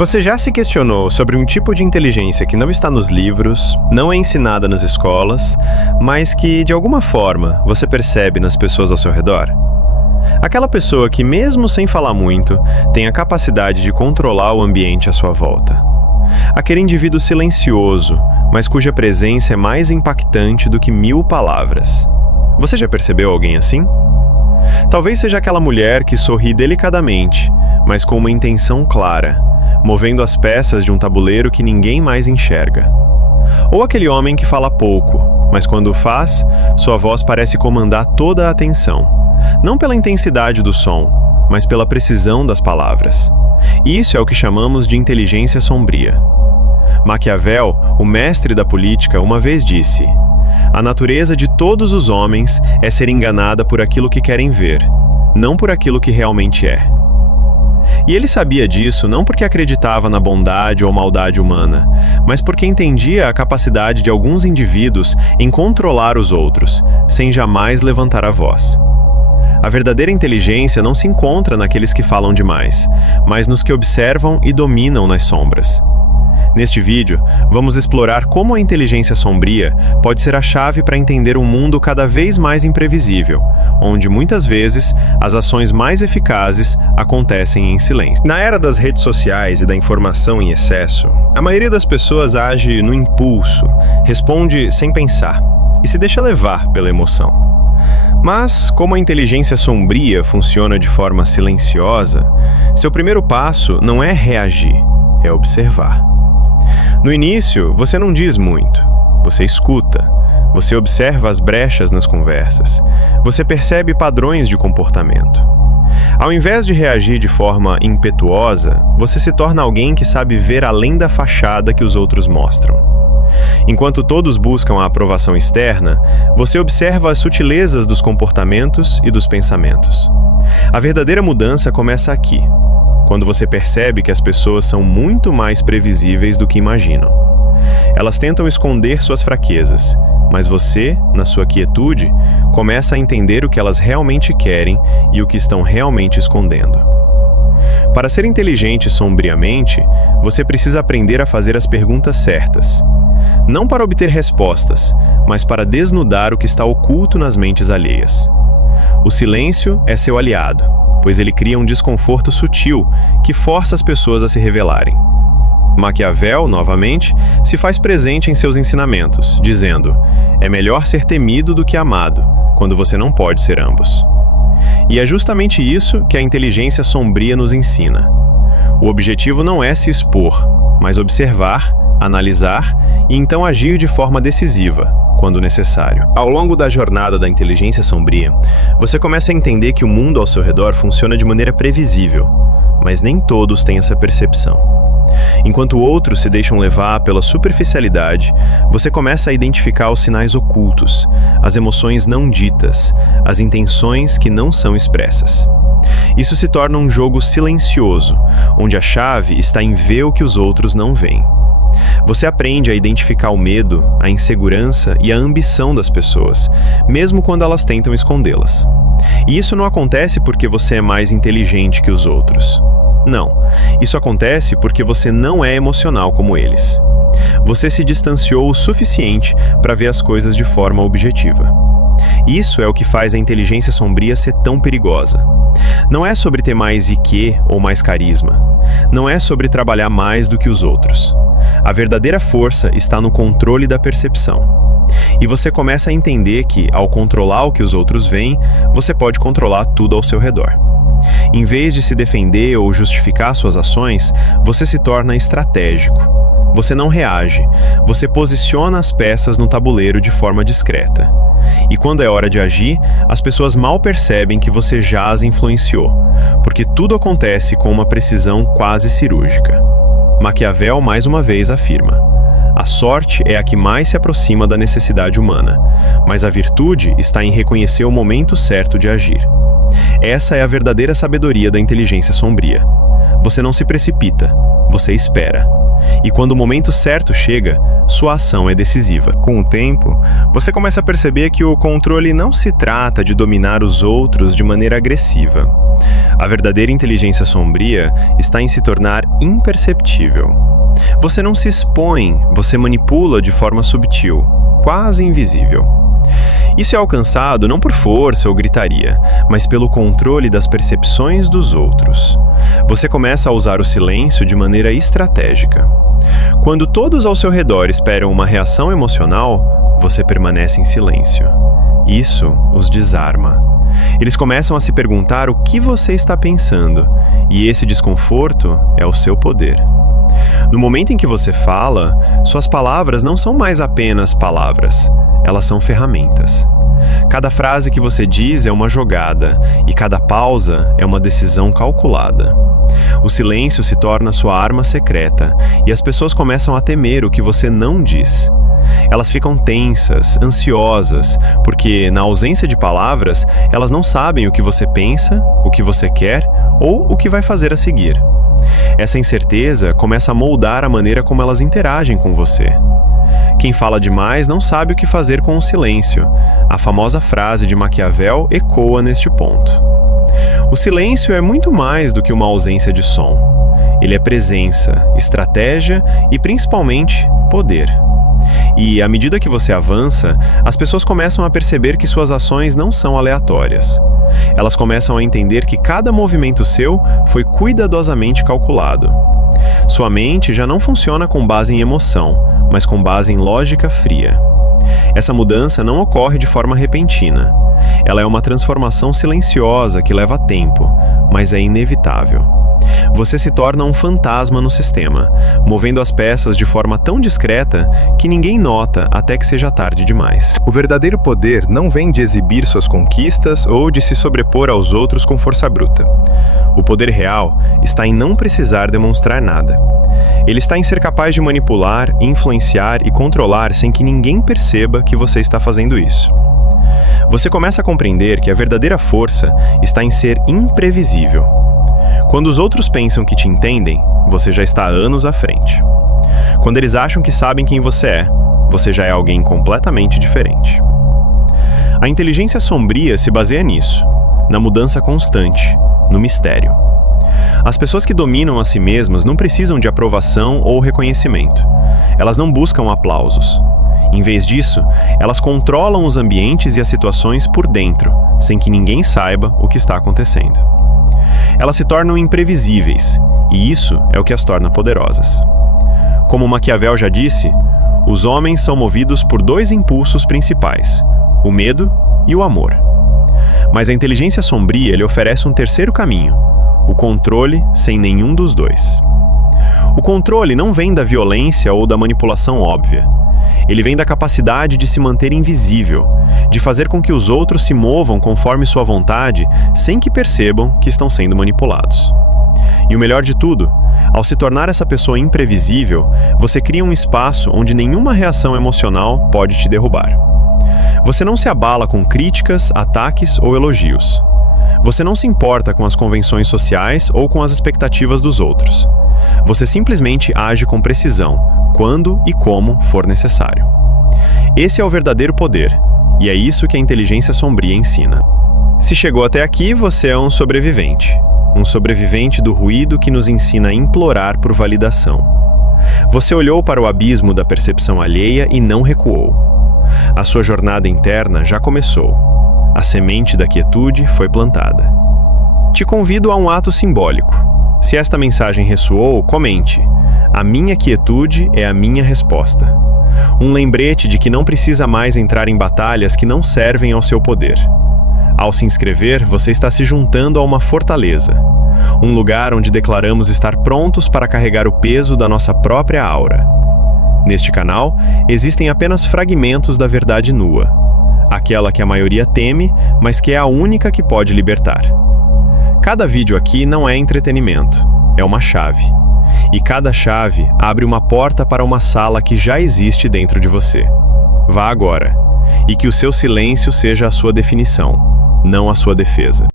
Você já se questionou sobre um tipo de inteligência que não está nos livros, não é ensinada nas escolas, mas que, de alguma forma, você percebe nas pessoas ao seu redor? Aquela pessoa que, mesmo sem falar muito, tem a capacidade de controlar o ambiente à sua volta. Aquele indivíduo silencioso, mas cuja presença é mais impactante do que 1000 palavras. Você já percebeu alguém assim? Talvez seja aquela mulher que sorri delicadamente, mas com uma intenção clara, movendo as peças de um tabuleiro que ninguém mais enxerga. Ou aquele homem que fala pouco, mas quando o faz, sua voz parece comandar toda a atenção, não pela intensidade do som, mas pela precisão das palavras. Isso é o que chamamos de inteligência sombria. Maquiavel, o mestre da política, uma vez disse: "A natureza de todos os homens é ser enganada por aquilo que querem ver, não por aquilo que realmente é." E ele sabia disso não porque acreditava na bondade ou maldade humana, mas porque entendia a capacidade de alguns indivíduos em controlar os outros, sem jamais levantar a voz. A verdadeira inteligência não se encontra naqueles que falam demais, mas nos que observam e dominam nas sombras. Neste vídeo, vamos explorar como a inteligência sombria pode ser a chave para entender um mundo cada vez mais imprevisível, onde muitas vezes as ações mais eficazes acontecem em silêncio. Na era das redes sociais e da informação em excesso, a maioria das pessoas age no impulso, responde sem pensar e se deixa levar pela emoção. Mas, como a inteligência sombria funciona de forma silenciosa, seu primeiro passo não é reagir, é observar. No início, você não diz muito, você escuta, você observa as brechas nas conversas, você percebe padrões de comportamento. Ao invés de reagir de forma impetuosa, você se torna alguém que sabe ver além da fachada que os outros mostram. Enquanto todos buscam a aprovação externa, você observa as sutilezas dos comportamentos e dos pensamentos. A verdadeira mudança começa aqui, quando você percebe que as pessoas são muito mais previsíveis do que imaginam. Elas tentam esconder suas fraquezas, mas você, na sua quietude, começa a entender o que elas realmente querem e o que estão realmente escondendo. Para ser inteligente sombriamente, você precisa aprender a fazer as perguntas certas. Não para obter respostas, mas para desnudar o que está oculto nas mentes alheias. O silêncio é seu aliado, pois ele cria um desconforto sutil que força as pessoas a se revelarem. Maquiavel, novamente, se faz presente em seus ensinamentos, dizendo: "É melhor ser temido do que amado, quando você não pode ser ambos." E é justamente isso que a inteligência sombria nos ensina. O objetivo não é se expor, mas observar, analisar e então agir de forma decisiva, quando necessário. Ao longo da jornada da inteligência sombria, você começa a entender que o mundo ao seu redor funciona de maneira previsível, mas nem todos têm essa percepção. Enquanto outros se deixam levar pela superficialidade, você começa a identificar os sinais ocultos, as emoções não ditas, as intenções que não são expressas. Isso se torna um jogo silencioso, onde a chave está em ver o que os outros não veem. Você aprende a identificar o medo, a insegurança e a ambição das pessoas, mesmo quando elas tentam escondê-las. E isso não acontece porque você é mais inteligente que os outros. Não, isso acontece porque você não é emocional como eles. Você se distanciou o suficiente para ver as coisas de forma objetiva. Isso é o que faz a inteligência sombria ser tão perigosa. Não é sobre ter mais IQ ou mais carisma. Não é sobre trabalhar mais do que os outros. A verdadeira força está no controle da percepção. E você começa a entender que, ao controlar o que os outros veem, você pode controlar tudo ao seu redor. Em vez de se defender ou justificar suas ações, você se torna estratégico. Você não reage, você posiciona as peças no tabuleiro de forma discreta. E quando é hora de agir, as pessoas mal percebem que você já as influenciou, porque tudo acontece com uma precisão quase cirúrgica. Maquiavel mais uma vez afirma: "A sorte é a que mais se aproxima da necessidade humana, mas a virtude está em reconhecer o momento certo de agir." Essa é a verdadeira sabedoria da inteligência sombria. Você não se precipita, você espera. E quando o momento certo chega, sua ação é decisiva. Com o tempo, você começa a perceber que o controle não se trata de dominar os outros de maneira agressiva. A verdadeira inteligência sombria está em se tornar imperceptível. Você não se expõe, você manipula de forma subtil, quase invisível. Isso é alcançado não por força ou gritaria, mas pelo controle das percepções dos outros. Você começa a usar o silêncio de maneira estratégica. Quando todos ao seu redor esperam uma reação emocional, você permanece em silêncio. Isso os desarma. Eles começam a se perguntar o que você está pensando, e esse desconforto é o seu poder. No momento em que você fala, suas palavras não são mais apenas palavras, elas são ferramentas. Cada frase que você diz é uma jogada, e cada pausa é uma decisão calculada. O silêncio se torna sua arma secreta, e as pessoas começam a temer o que você não diz. Elas ficam tensas, ansiosas, porque, na ausência de palavras, elas não sabem o que você pensa, o que você quer ou o que vai fazer a seguir. Essa incerteza começa a moldar a maneira como elas interagem com você. Quem fala demais não sabe o que fazer com o silêncio. A famosa frase de Maquiavel ecoa neste ponto. O silêncio é muito mais do que uma ausência de som. Ele é presença, estratégia e, principalmente, poder. E, à medida que você avança, as pessoas começam a perceber que suas ações não são aleatórias. Elas começam a entender que cada movimento seu foi cuidadosamente calculado. Sua mente já não funciona com base em emoção, mas com base em lógica fria. Essa mudança não ocorre de forma repentina. Ela é uma transformação silenciosa que leva tempo, mas é inevitável. Você se torna um fantasma no sistema, movendo as peças de forma tão discreta que ninguém nota até que seja tarde demais. O verdadeiro poder não vem de exibir suas conquistas ou de se sobrepor aos outros com força bruta. O poder real está em não precisar demonstrar nada. Ele está em ser capaz de manipular, influenciar e controlar sem que ninguém perceba que você está fazendo isso. Você começa a compreender que a verdadeira força está em ser imprevisível. Quando os outros pensam que te entendem, você já está anos à frente. Quando eles acham que sabem quem você já é alguém completamente diferente. A inteligência sombria se baseia nisso, na mudança constante, no mistério. As pessoas que dominam a si mesmas não precisam de aprovação ou reconhecimento. Elas não buscam aplausos. Em vez disso, elas controlam os ambientes e as situações por dentro, sem que ninguém saiba o que está acontecendo. Elas se tornam imprevisíveis, e isso é o que as torna poderosas. Como Maquiavel já disse, os homens são movidos por dois impulsos principais, o medo e o amor. Mas a inteligência sombria lhe oferece um terceiro caminho, o controle sem nenhum dos dois. O controle não vem da violência ou da manipulação óbvia. Ele vem da capacidade de se manter invisível, de fazer com que os outros se movam conforme sua vontade, sem que percebam que estão sendo manipulados. E o melhor de tudo, ao se tornar essa pessoa imprevisível, você cria um espaço onde nenhuma reação emocional pode te derrubar. Você não se abala com críticas, ataques ou elogios. Você não se importa com as convenções sociais ou com as expectativas dos outros. Você simplesmente age com precisão, quando e como for necessário. Esse é o verdadeiro poder, e é isso que a inteligência sombria ensina. Se chegou até aqui, você é um sobrevivente do ruído que nos ensina a implorar por validação. Você olhou para o abismo da percepção alheia e não recuou. A sua jornada interna já começou. A semente da quietude foi plantada. Te convido a um ato simbólico. Se esta mensagem ressoou, comente. A minha quietude é a minha resposta. Um lembrete de que não precisa mais entrar em batalhas que não servem ao seu poder. Ao se inscrever, você está se juntando a uma fortaleza. Um lugar onde declaramos estar prontos para carregar o peso da nossa própria aura. Neste canal, existem apenas fragmentos da verdade nua. Aquela que a maioria teme, mas que é a única que pode libertar. Cada vídeo aqui não é entretenimento, é uma chave. E cada chave abre uma porta para uma sala que já existe dentro de você. Vá agora, e que o seu silêncio seja a sua definição, não a sua defesa.